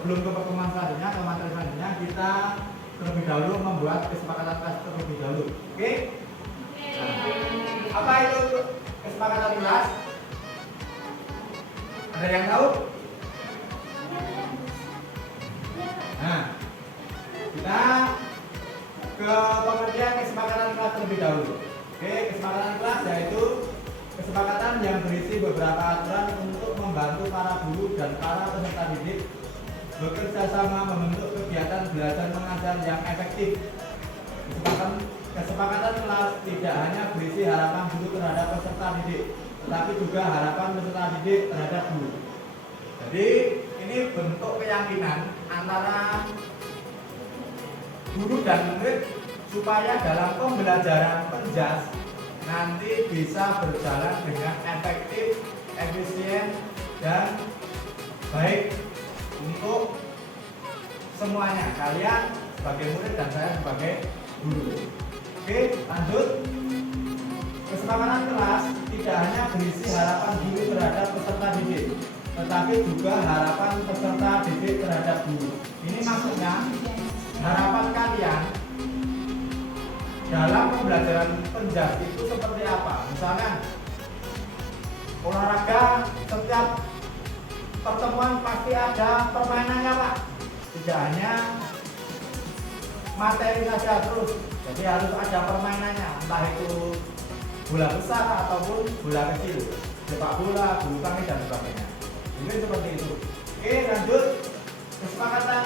sebelum ke pertemuan selanjutnya, ke materi selanjutnya, kita terlebih dahulu membuat kesepakatan kelas terlebih dahulu. Oke? Nah, apa itu kesepakatan kelas? Ada yang tahu? Nah, kita ke pengertian kesepakatan kelas terlebih dahulu. Oke, kesepakatan kelas yaitu kesepakatan yang berisi beberapa aturan untuk membantu para guru dan para peserta didik bekerja sama membentuk kegiatan belajar mengajar yang efektif. Kesepakatan kelas tidak hanya berisi harapan guru terhadap peserta didik, tetapi juga harapan peserta didik terhadap guru. Jadi ini bentuk keyakinan antara guru dan murid supaya dalam pembelajaran penjas nanti bisa berjalan dengan efektif, efisien, dan baik untuk semuanya, kalian sebagai murid dan saya sebagai guru. Oke, lanjut. Kesepakatan kelas tidak hanya berisi harapan guru terhadap peserta didik, tetapi juga harapan peserta didik terhadap guru. Ini maksudnya harapan kalian dalam pembelajaran penjas itu seperti apa? Misalnya olahraga, setiap pertemuan pasti ada permainannya, Pak. Tidak hanya materi saja terus, jadi harus ada permainannya, entah itu bola besar ataupun bola kecil, sepak bola, bulu tangkis dan sebagainya. Mungkin seperti itu. Oke, lanjut. Kesepakatan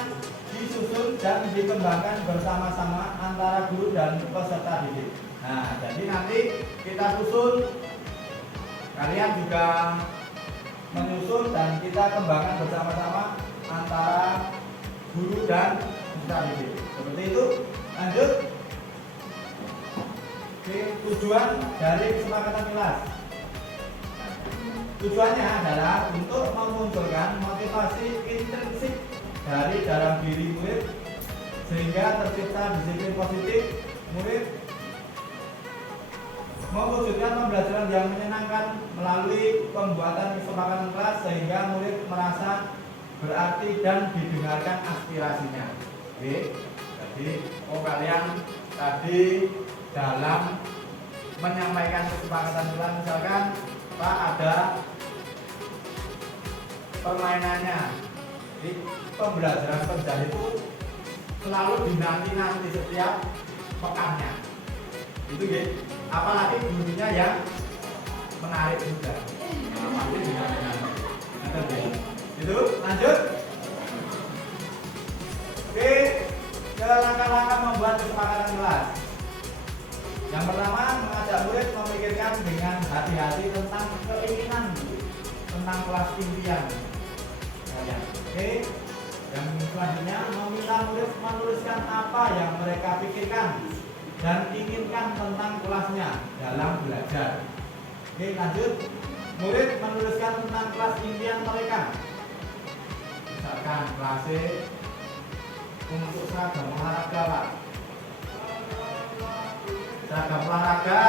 disusun dan dikembangkan bersama-sama antara guru dan peserta didik. Nah, jadi nanti kita susun, kalian juga menyusun dan kita kembangkan bersama-sama antara guru dan peserta didik. Seperti itu. Lanjut. Oke, tujuan dari kesepakatan kelas. Tujuannya adalah untuk memunculkan motivasi intrinsik dari dalam diri murid sehingga tercipta disiplin positif. Murid mewujudkan pembelajaran yang menyenangkan melalui pembuatan kesepakatan kelas sehingga murid merasa berarti dan didengarkan aspirasinya. Oke, jadi kalian tadi dalam menyampaikan kesepakatan kelas, misalkan Pak ada permainannya di pembelajaran penjas itu selalu dinanti-nanti setiap pekannya. Itu ya, apalagi gurunya yang menarik juga. Pasti dinanti-nanti. Itu lanjut. Oke, ke langkah-langkah membuat kesepakatan kelas. Yang pertama, mengajak murid memikirkan dengan hati-hati tentang keinginan tentang kelas impian. Oke, yang selanjutnya meminta murid menuliskan apa yang mereka pikirkan dan inginkan tentang kelasnya dalam belajar. Oke, lanjut. Murid menuliskan tentang kelas impian mereka. Misalkan kelas untuk seragam olahraga, Pak. Seragam olahraga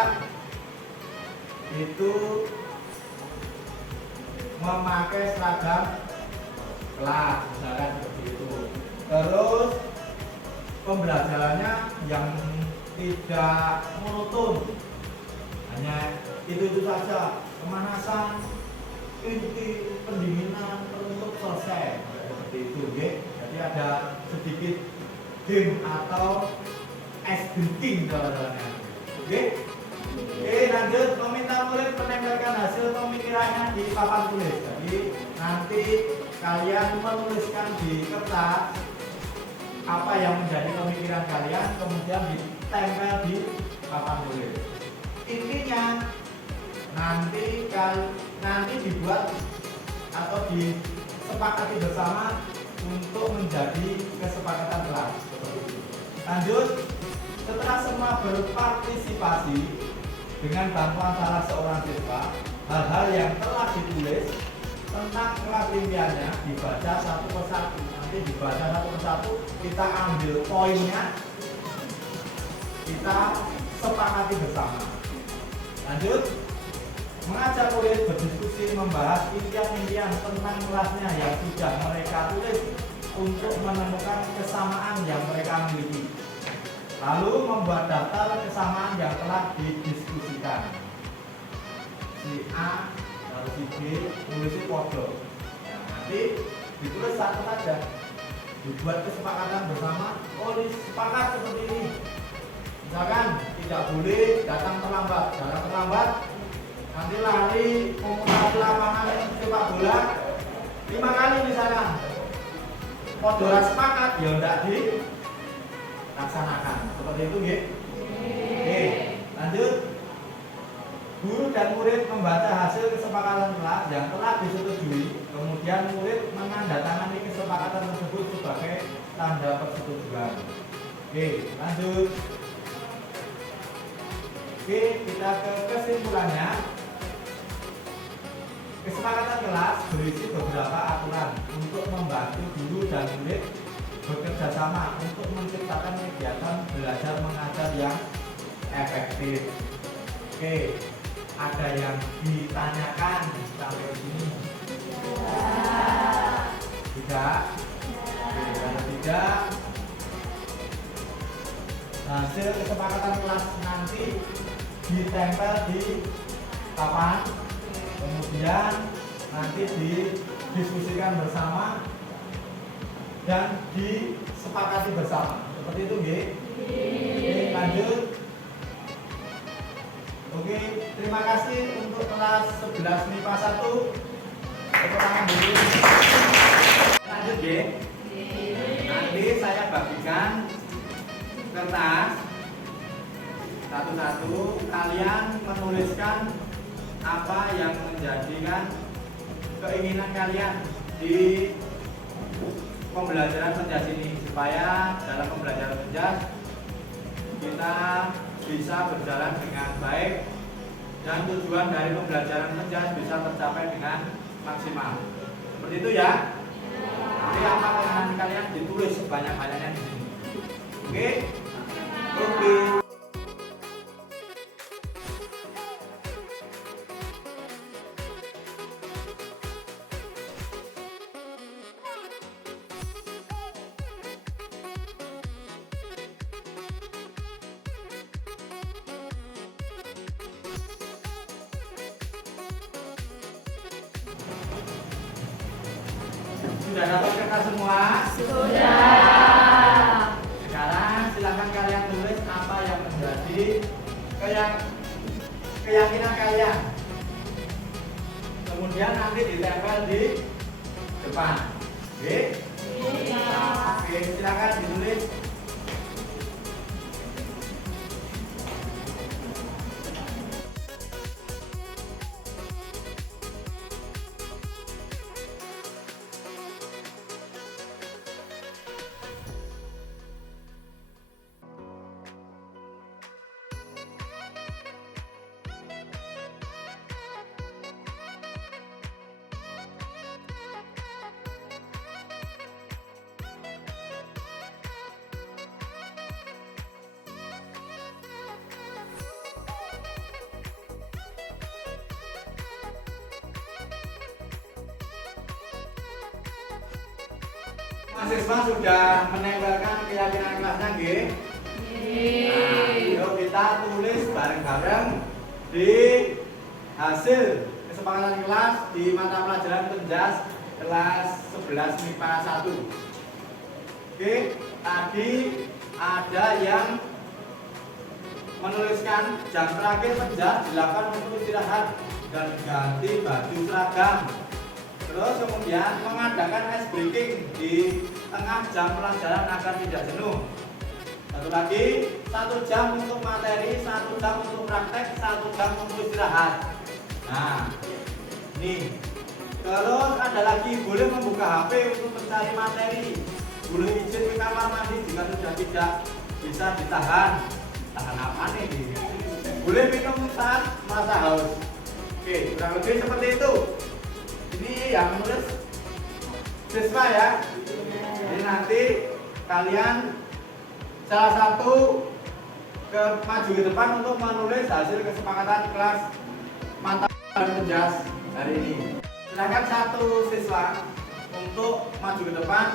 itu memakai seragam kelas, misalkan seperti itu. Terus pembelajarannya yang tidak monoton, hanya itu saja, pemanasan, inti, pendinginan, untuk selesai seperti itu, ya. Jadi ada sedikit game atau ice drinking jalan-jalannya. Oke, lanjut. Meminta murid menempelkan hasil pemikirannya di papan tulis. Jadi nanti kalian menuliskan di kertas apa yang menjadi pemikiran kalian, kemudian ditempel di papan tulis. Intinya nanti dibuat atau disepakati bersama untuk menjadi kesepakatan kelas. Lanjut. Setelah semua berpartisipasi dengan bantuan salah seorang siswa, hal-hal yang telah ditulis tentang kelas impiannya dibaca satu persatu. Nanti dibaca satu persatu, kita ambil poinnya, kita sepakati bersama. Lanjut. Mengajak murid berdiskusi membahas impian-impian tentang kelasnya yang sudah mereka tulis untuk menemukan kesamaan yang mereka miliki. Lalu membuat daftar kesamaan yang telah didiskusikan. Si A lalu si B tulisnya podo. Nah, nanti ditulis satu saja. Dibuat kesepakatan bersama. Oh, sepakat seperti ini. Misalkan tidak boleh datang terlambat. Datang terlambat nanti lari memulai lapangan sepak bola 5 kali misalkan. Podo sepakat ya tidak dilaksanakan. Seperti itu nggih. Oke, lanjut. Guru dan murid membaca hasil kesepakatan kelas yang telah disetujui, kemudian murid menandatangani kesepakatan tersebut sebagai tanda persetujuan. Oke, lanjut. Oke, kita ke kesimpulannya. Kesepakatan kelas berisi beberapa aturan untuk membantu guru dan murid bekerja sama untuk menciptakan kegiatan belajar mengajar yang efektif. Oke, ada yang ditanyakan sampai sini? Tidak? Oke, kalau tidak, hasil kesepakatan kelas nanti ditempel di papan, kemudian nanti didiskusikan bersama dan disepakati bersama. Seperti itu nggih? Oke, lanjut. Oke, terima kasih untuk kelas 11 MIPA 1. Tepuk tangan dulu. Lanjut ya. Nanti saya bagikan kertas satu-satu. Kalian menuliskan apa yang menjadikan keinginan kalian di pembelajaran menjas ini, supaya dalam pembelajaran menjas kita bisa berjalan dengan baik dan tujuan dari pembelajaran menjas bisa tercapai dengan maksimal. Seperti itu ya. Nanti apa keinginan kalian ditulis sebanyak-banyaknya di sini. Oke? Oke. Sudah dapat kertas semua? Sudah. Sekarang silakan kalian tulis apa yang menjadi keyakinan kalian. Kemudian nanti ditempel di depan. Oke? Oke, silakan ditulis. Mahasiswa sudah menempelkan keyakinan kelasnya nggih? Nah, yuk kita tulis bareng-bareng di hasil kesepakatan kelas di mata pelajaran menjas kelas 11 MIPA 1. Oke, tadi ada yang menuliskan jam terakhir menjas dilakukan untuk istirahat dan ganti baju seragam. Terus kemudian mengadakan ice breaking di tengah jam pelajaran agar tidak jenuh. Satu lagi, 1 jam untuk materi, 1 jam untuk praktek, 1 jam untuk istirahat. Nah, nih. Terus ada lagi, boleh membuka HP untuk mencari materi. Boleh izin ke kamar mandi jika sudah tidak bisa ditahan. Tahan apa nih? Boleh minum saat merasa haus. Oke, kurang lebih seperti itu. Ini yang menulis siswa ya. Jadi nanti kalian salah satu maju ke depan untuk menulis hasil kesepakatan kelas mata pelajaran menjas hari ini. Silakan satu siswa untuk maju ke depan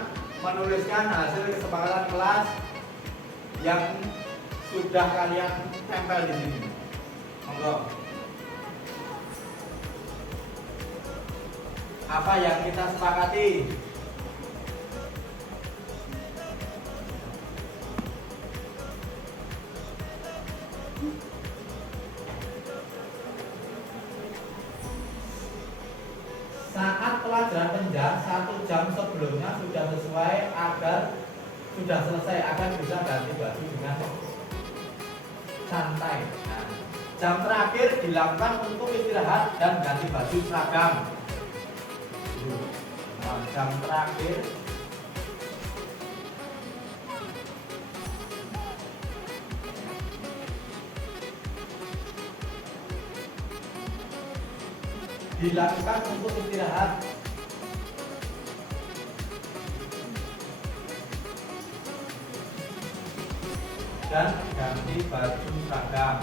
menuliskan hasil kesepakatan kelas yang sudah kalian tempel di sini. Monggo. Apa yang kita sepakati? Saat pelajaran penjar 1 jam sebelumnya sudah sesuai agar sudah selesai agar bisa ganti baju dengan santai. Nah, jam terakhir dilakukan untuk istirahat dan ganti baju seragam. Nah, jam terakhir dilakukan untuk istirahat dan ganti baju seragam.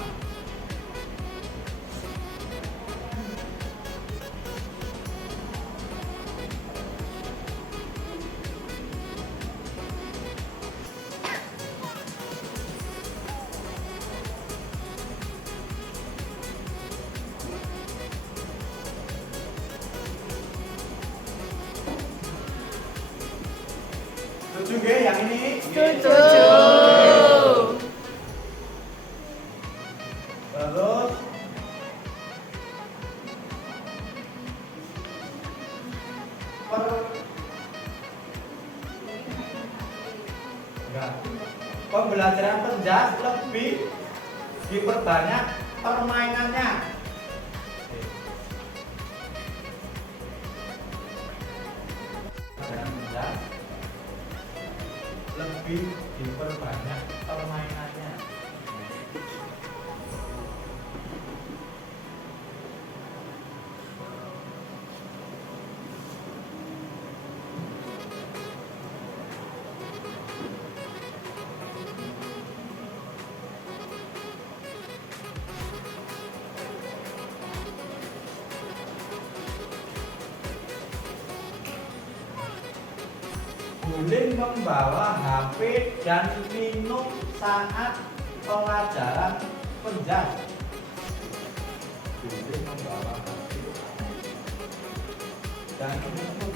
Setuju nggih yang ini? Setuju. Terus pembelajaran penjas lebih diperbanyak permainannya. Pembelajaran penjas lebih diperbanyak permainannya. Boleh membawa HP dan minum saat pelajaran penjas. Boleh membawa HP dan minum.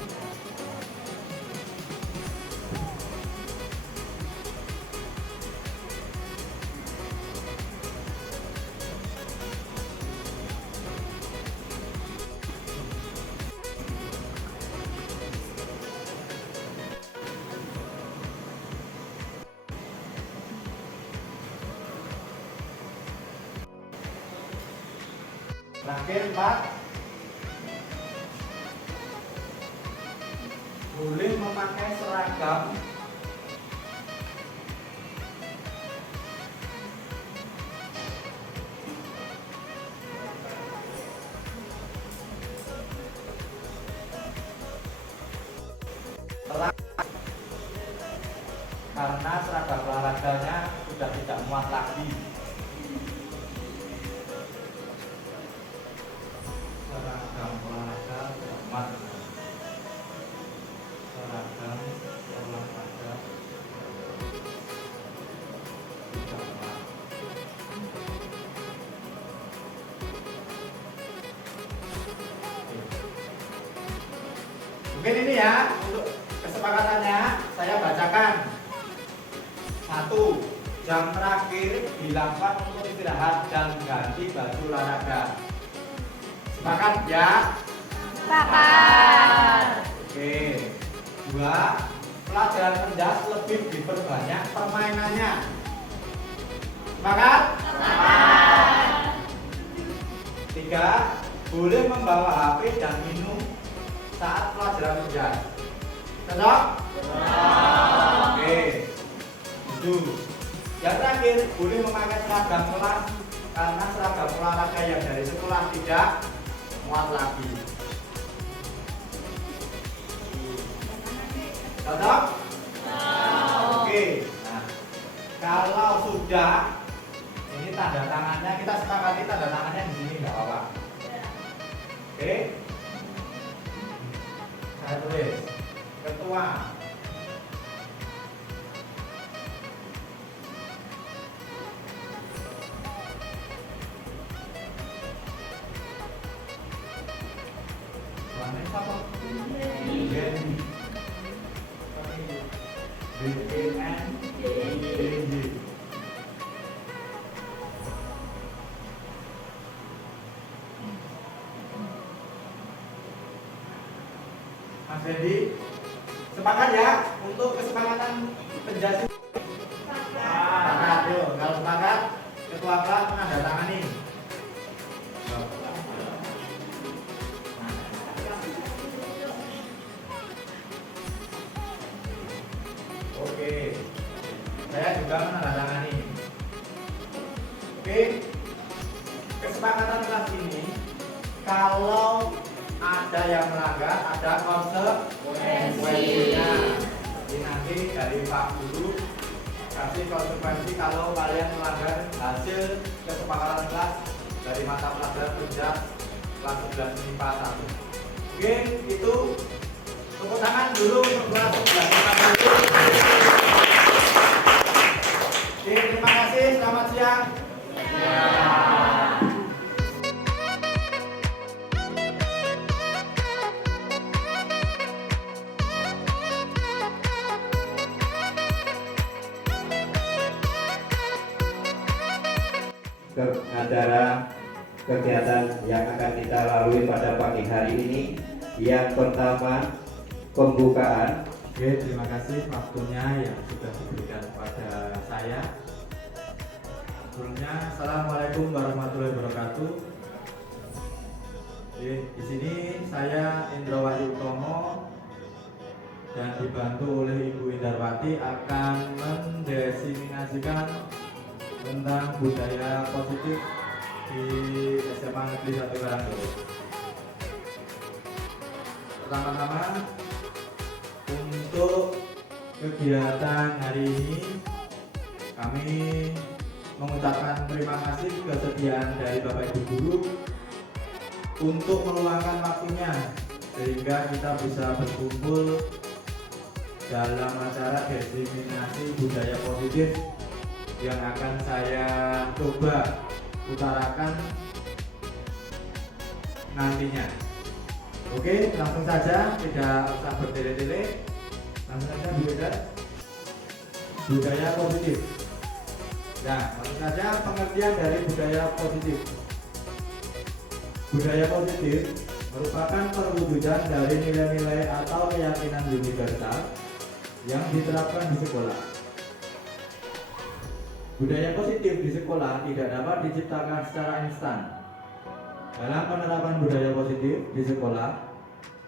Terakhir 4, boleh memakai seragam karena seragam olahraganya sudah tidak muat lagi. Seragam olahraga tidak muat. Seragam olahraga tidak muat. Mungkin ini ya untuk kesepakatannya saya bacakan. 1. Jam terakhir dilakukan untuk istirahat dan ganti baju olahraga. Sepakat ya? Sepakat. Oke. 2. Pelajaran penjas lebih diperbanyak permainannya. Sepakat? Sepakat. 3. Boleh membawa HP dan minum saat pelajaran penjas. Cocok? Oke. 7. Yang terakhir, boleh memakai seragam kelas karena seragam olahraga yang dari sekolah tidak muat lagi. Cocok? Oke. Nah, kalau sudah, ini tanda tangannya kita sepakati tanda tangannya di sini nggak apa-apa. Oke. Saya tulis ketua BING. Mas Fendi, sepakat ya untuk kesepakatan penjelasan? Sepakat, yuk. Kalau sepakat, ketua kelas menandatangani. Oke, saya juga menandatangani. Oke, kesepakatan kelas ini kalau ada yang melanggar, ada konsekuensinya. Jadi nanti dari Pak Guru kasih konsekuensi kalau kalian melanggar hasil kesepakatan kelas dari mata pelajaran penjelasan kelas 11 MIPA 1. Oke, itu tepuk tangan dulu untuk kelas 11 MIPA 1. Oke, terima kasih, selamat siang. Ke acara kegiatan yang akan kita lalui pada pagi hari ini. Yang pertama, pembukaan. Oke, terima kasih waktunya yang sudah diberikan kepada saya. Sebelumnya, assalamualaikum warahmatullahi wabarakatuh. Oke, di sini saya Indro Wahyu Utomo dan dibantu oleh Ibu Indarwati akan mendesiminasikan tentang budaya positif di SMA Negeri 1 Karangdowo. Pertama-tama, untuk kegiatan hari ini kami mengucapkan terima kasih kesediaan dari Bapak Ibu Guru untuk meluangkan waktunya sehingga kita bisa berkumpul dalam acara desiminasi budaya positif yang akan saya coba utarakan nantinya. Oke, langsung saja, tidak usah bertele-tele. Langsung saja budaya positif. Nah, langsung saja pengertian dari budaya positif. Budaya positif merupakan perwujudan dari nilai-nilai atau keyakinan universal yang diterapkan di sekolah. Budaya positif di sekolah tidak dapat diciptakan secara instan. Dalam penerapan budaya positif di sekolah,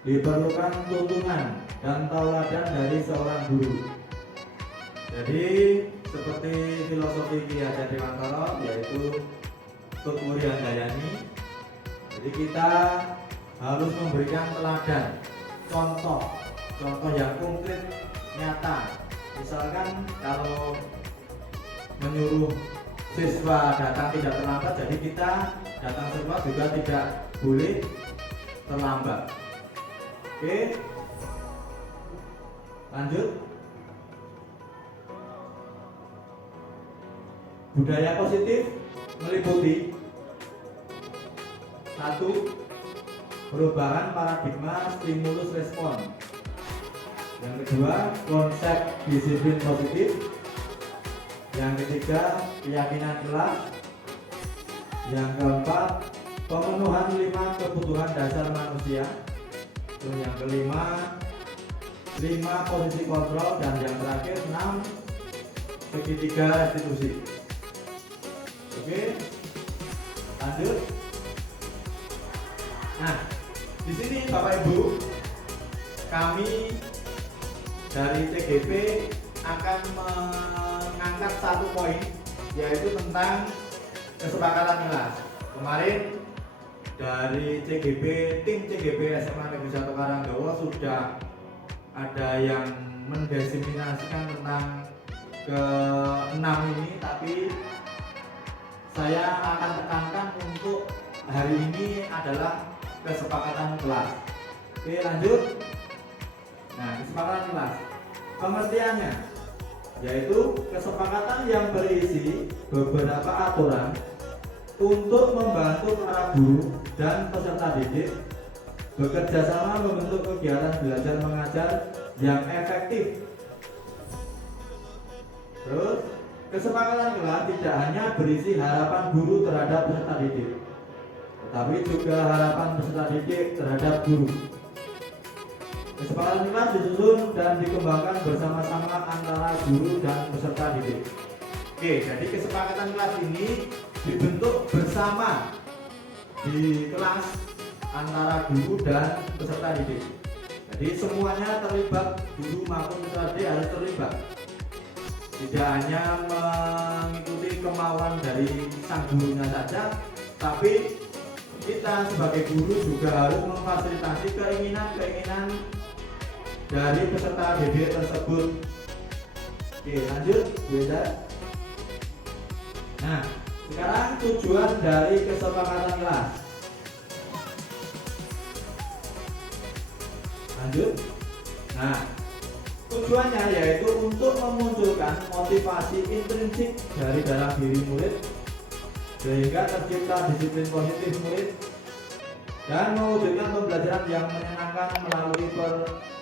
diperlukan tuntunan dan tauladan dari seorang guru. Jadi, seperti filosofi Ki Hajar Dewantara, yaitu Tut Wuri Handayani. Jadi kita harus memberikan teladan, contoh yang konkret, nyata. Misalkan kalau menyuruh siswa datang tidak terlambat, jadi kita datang semua juga tidak boleh terlambat. Oke, lanjut. Budaya positif meliputi 1. Perubahan paradigma stimulus respon. Yang kedua, konsep disiplin positif. Yang ketiga, keyakinan kelas. Yang keempat, pemenuhan 5 kebutuhan dasar manusia. Terus yang kelima, 5 posisi kontrol. Dan yang terakhir 6 segitiga restitusi. Oke, lanjut. Nah, di sini Bapak Ibu, kami dari TGP akan mengangkat 1 poin, yaitu tentang kesepakatan kelas. Kemarin dari CGP, tim CGP SMA Negeri 1 Karangdowo sudah ada yang mendesiminasikan tentang ke-6 ini, tapi saya akan tekankan untuk hari ini adalah kesepakatan kelas. Oke, lanjut. Nah, kesepakatan kelas, pengertiannya yaitu kesepakatan yang berisi beberapa aturan untuk membantu para guru dan peserta didik bekerja sama membentuk kegiatan belajar mengajar yang efektif Terus kesepakatan kelas tidak hanya berisi harapan guru terhadap peserta didik, tetapi juga harapan peserta didik terhadap guru. Kesepakatan kelas disusun dan dikembangkan bersama-sama antara guru dan peserta didik. Oke, jadi kesepakatan kelas ini dibentuk bersama di kelas antara guru dan peserta didik. Jadi semuanya terlibat, guru maupun peserta didik harus terlibat. Tidak hanya mengikuti kemauan dari sang gurunya saja, tapi kita sebagai guru juga harus memfasilitasi keinginan-keinginan dari peserta didik tersebut. Oke, lanjut, beda. Nah, sekarang tujuan dari kesepakatan kelas. Lanjut. Nah, tujuannya yaitu untuk memunculkan motivasi intrinsik dari dalam diri murid sehingga tercipta disiplin positif murid dan mewujudkan pembelajaran yang menyenangkan melalui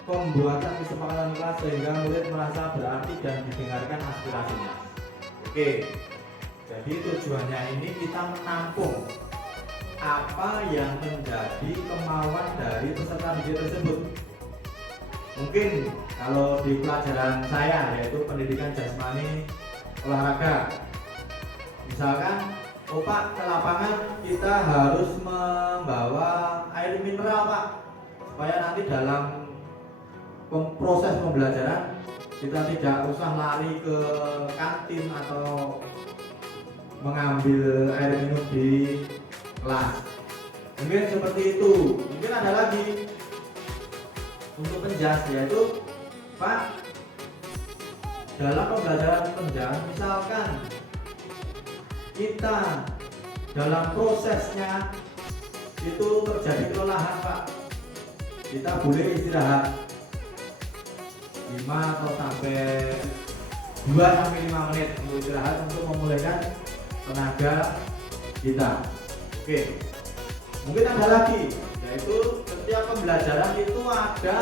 pembuatan kesepakatan kelas sehingga murid merasa berarti dan didengarkan aspirasinya. Oke, jadi tujuannya ini kita menampung apa yang menjadi kemauan dari peserta didik tersebut. Mungkin kalau di pelajaran saya yaitu pendidikan jasmani olahraga, misalkan Pak, ke lapangan kita harus membawa air mineral Pak, supaya nanti dalam proses pembelajaran kita tidak usah lari ke kantin atau mengambil air minum di kelas. Mungkin seperti itu. Mungkin ada lagi untuk penjas, yaitu Pak, dalam pembelajaran penjas misalkan kita dalam prosesnya itu terjadi kelelahan Pak, kita boleh istirahat 5 atau sampai 2 sampai 5 menit untuk istirahat untuk memulihkan tenaga kita. Oke, mungkin ada lagi, yaitu setiap pembelajaran itu ada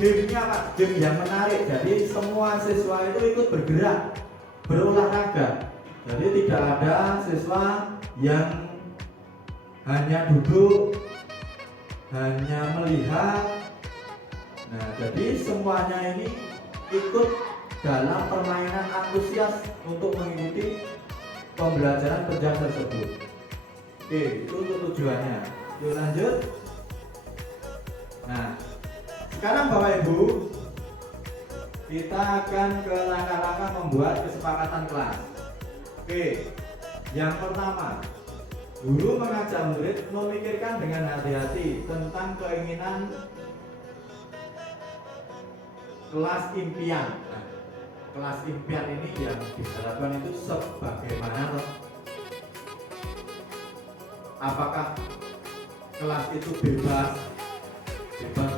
game-nya Pak, game yang menarik. Jadi semua siswa itu ikut bergerak, berolahraga. Jadi tidak ada siswa yang hanya duduk, hanya melihat. Nah, jadi semuanya ini ikut dalam permainan antusias untuk mengikuti pembelajaran penjas tersebut. Oke, itu untuk tujuannya. Yuk lanjut. Nah, sekarang Bapak Ibu, kita akan ke langkah-langkah membuat kesepakatan kelas. Oke, yang pertama, guru mengajak murid memikirkan dengan hati-hati tentang keinginan kelas impian. Nah, kelas impian ini yang diharapkan itu sebagaimana loh. Apakah kelas itu bebas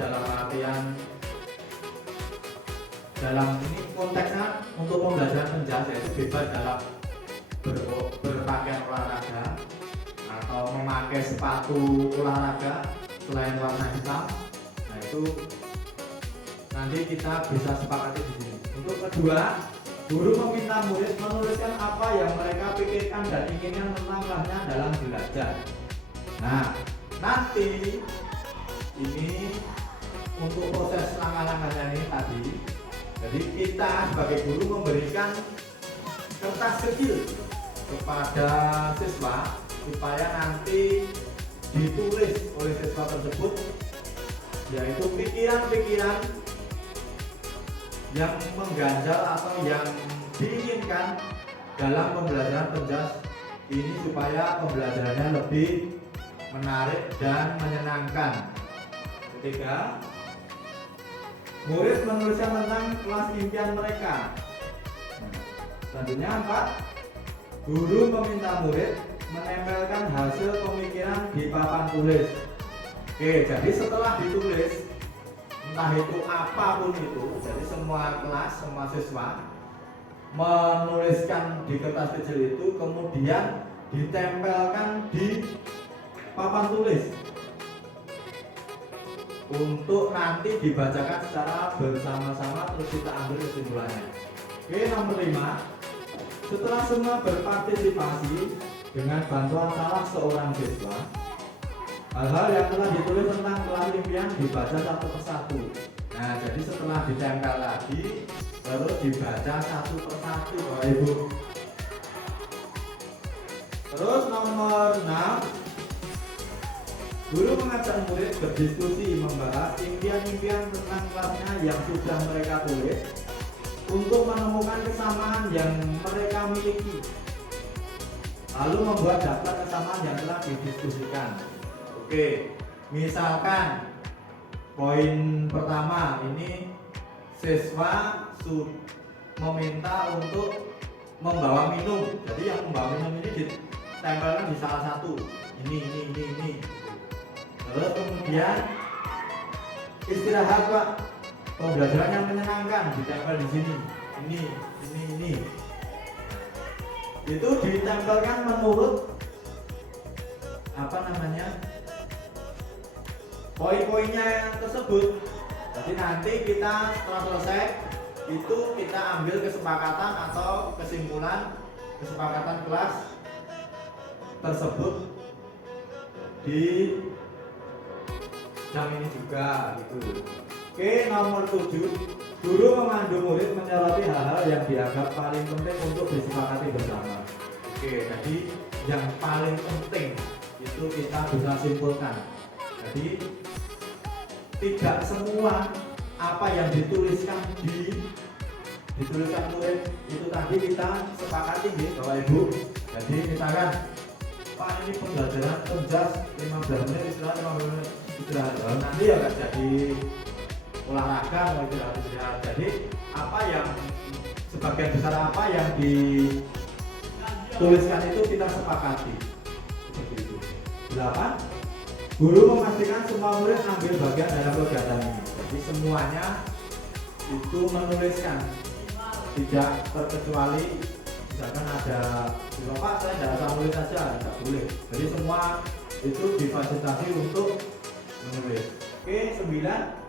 dalam artian dalam ini konteksnya untuk pembelajaran penjas, yaitu bebas dalam berpakaian olahraga atau memakai sepatu olahraga selain warna hitam. Nah, itu nanti kita bisa sepakati di sini. Untuk kedua, guru meminta murid menuliskan apa yang mereka pikirkan dan inginkan tentang kelasnya dalam belajar. Nah, nanti ini untuk proses langkah-langkahnya ini tadi, jadi kita sebagai guru memberikan kertas kecil kepada siswa supaya nanti ditulis oleh siswa tersebut, yaitu pikiran-pikiran yang mengganjal atau yang diinginkan dalam pembelajaran penjas ini supaya pembelajarannya lebih menarik dan menyenangkan. Ketiga, murid menuliskan tentang kelas impian mereka. Selanjutnya 4, guru meminta murid menempelkan hasil pemikiran di papan tulis. Oke, jadi setelah ditulis, entah itu apapun itu, jadi semua kelas, semua siswa menuliskan di kertas kecil itu, kemudian ditempelkan di papan tulis untuk nanti dibacakan secara bersama-sama, terus kita ambil kesimpulannya. Oke, nomor 5. Setelah semua berpartisipasi dengan bantuan salah seorang siswa, hal-hal yang telah ditulis tentang kelas impian dibaca satu persatu. Nah, jadi setelah ditempel lagi, terus dibaca satu persatu, Bapak Ibu. Terus nomor 6, guru mengajak murid berdiskusi membahas impian-impian tentang kelasnya yang sudah mereka tulis untuk menemukan kesamaan yang mereka miliki. Lalu membuat daftar kesamaan yang telah didiskusikan. Oke, misalkan poin pertama ini siswa meminta untuk membawa minum. Jadi yang membawa minum ini ditempelkan di salah satu. Ini. Terus kemudian istirahat, Pak. Pembelajaran yang menyenangkan ditempel di sini. Ini. Itu ditempelkan menurut poin-poinnya yang tersebut. Jadi nanti kita setelah selesai itu kita ambil kesepakatan atau kesepakatan kelas tersebut di jam ini juga gitu. Oke, nomor 7, guru memandu murid menyoroti hal-hal yang dianggap paling penting untuk disepakati bersama. Oke, jadi yang paling penting itu kita bisa simpulkan. Jadi tidak semua apa yang dituliskan murid itu tadi kita sepakati ya, Bapak Ibu. Jadi misalkan Pak, ini pembelajaran penjas 15 menit istirahat 15 menit istirahat. Nanti ya nggak jadi olahraga mau istirahat. Jadi apa yang sebagian besar apa yang dituliskan itu kita sepakati. Seperti itu. 8. Guru memastikan semua murid ambil bagian dalam kegiatan ini. Jadi semuanya itu menuliskan, tidak terkecuali misalkan ada Pak saya tidak usah menulis saja, tidak boleh. Jadi semua itu difasilitasi untuk menulis. Oke, 9.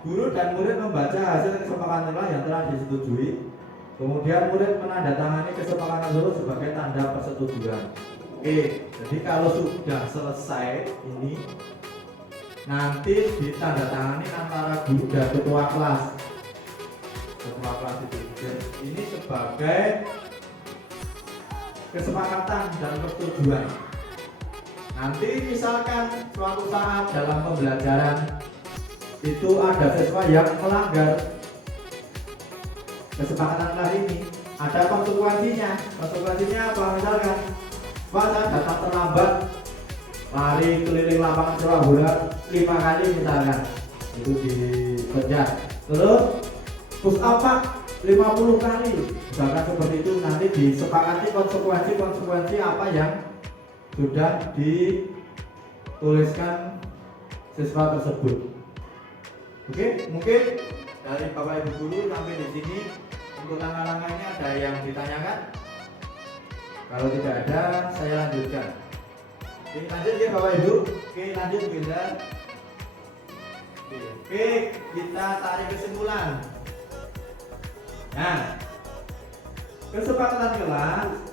Guru dan murid membaca hasil kesepakatan yang telah disetujui. Kemudian murid menandatangani kesepakatan tersebut sebagai tanda persetujuan. Oke, jadi kalau sudah selesai ini nanti ditandatangani antara guru dan ketua kelas. Ketua kelas itu. Dan ini sebagai kesepakatan dan persetujuan. Nanti misalkan suatu saat dalam pembelajaran itu ada siswa yang melanggar kesepakatan kelas ini, ada konsekuensinya. Konsekuensinya apa? Misalkan Pak, saya datang terlambat, lari keliling lapangan sepak bola 5 kali misalkan, itu dipecat. Terus push up Pak 50 kali, misalkan seperti itu. Nanti disepakati konsekuensi apa yang sudah dituliskan siswa tersebut. Oke, mungkin dari Bapak Ibu guru sampai di sini untuk langkah-langkahnya ada yang ditanyakan? Kalau tidak ada, saya lanjutkan. Oke, lanjut ya Bapak Ibu. Oke, lanjut kita. Oke, kita tarik kesimpulan. Nah, kesepakatan kelas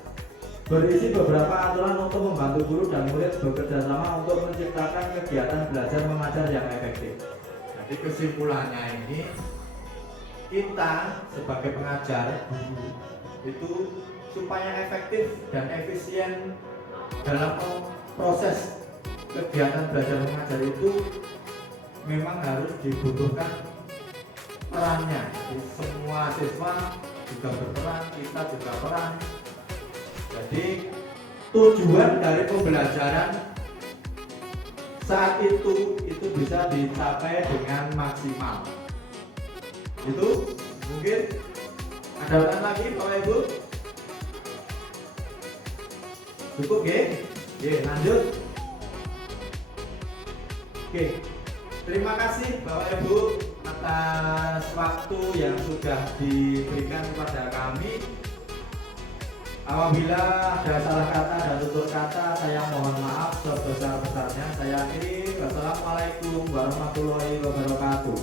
berisi beberapa aturan untuk membantu guru dan murid bekerja sama untuk menciptakan kegiatan belajar mengajar yang efektif. Jadi kesimpulannya ini, kita sebagai pengajar guru itu supaya efektif dan efisien dalam proses kegiatan belajar mengajar itu memang harus dibutuhkan perannya. Jadi semua siswa juga berperan, kita juga peran. Jadi tujuan dari pembelajaran saat itu bisa dicapai dengan maksimal. Itu mungkin ada pertanyaan lagi Bapak Ibu? Cukup ya? Oke, lanjut. Oke, terima kasih Bapak Ibu atas waktu yang sudah diberikan kepada kami. Apabila ada salah kata dan tutur kata, saya mohon maaf sebesar-besarnya. Saya akhiri. Wassalamualaikum warahmatullahi wabarakatuh.